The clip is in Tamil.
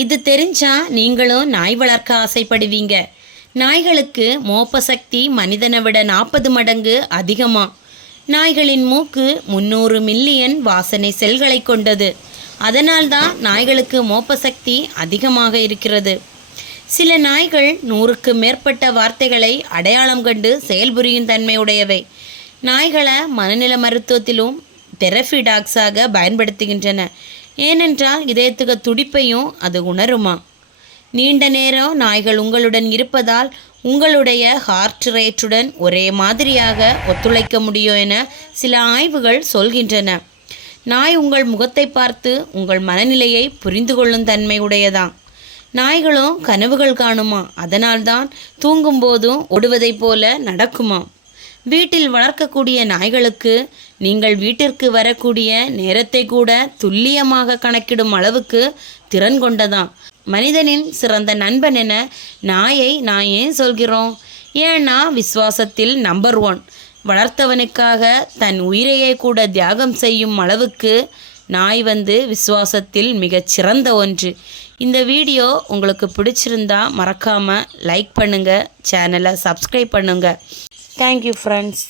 இது தெரிஞ்சா நீங்களும் நாய் வளர்க்க ஆசைப்படுவீங்க. நாய்களுக்கு மோப்ப சக்தி மனிதனை விட நாற்பது மடங்கு அதிகமா. நாய்களின் மூக்கு முந்நூறு மில்லியன் வாசனை செல்களை கொண்டது. அதனால்தான் நாய்களுக்கு மோப்ப சக்தி அதிகமாக இருக்கிறது. சில நாய்கள் நூறுக்கு மேற்பட்ட வார்த்தைகளை அடையாளம் கண்டு செயல்புரியும் தன்மையுடையவை. நாய்களை மனநல மருத்துவத்திலும் தெரபி டாக்ஸாக பயன்படுத்துகின்றன. ஏனென்றால் இதயத்துக்கு துடிப்பையும் அது உணருமா? நீண்ட நேரம் நாய்கள் உங்களுடன் இருப்பதால் உங்களுடைய ஹார்ட் ரேட்டுடன் ஒரே மாதிரியாக ஒத்துழைக்க முடியும் என சில ஆய்வுகள் சொல்கின்றன. நாய் உங்கள் முகத்தை பார்த்து உங்கள் மனநிலையை புரிந்து கொள்ளும் தன்மை உடையதான் நாய்களும் கனவுகள் காணுமா? அதனால்தான் தூங்கும்போதும் ஓடுவதைப் போல நடக்குமா வீட்டில் வளர்க்கக்கூடிய நாய்களுக்கு நீங்கள் வீட்டிற்கு வரக்கூடிய நேரத்தை கூட துல்லியமாக கணக்கிடும் அளவுக்கு திறன் கொண்டதாம். மனிதனின் சிறந்த நண்பன் என நாயை நான் ஏன் சொல்கிறோம்? ஏன்னா விசுவாசத்தில் நம்பர் ஒன் வளர்த்தவனுக்காக தன் உயிரையே கூட தியாகம் செய்யும் அளவுக்கு நாய் வந்து விசுவாசத்தில் மிகச் சிறந்த ஒன்று. இந்த வீடியோ உங்களுக்கு பிடிச்சிருந்தா மறக்காமல் லைக் பண்ணுங்கள் சேனலை சப்ஸ்கிரைப் பண்ணுங்கள் தேங்க்யூ ஃப்ரெண்ட்ஸ்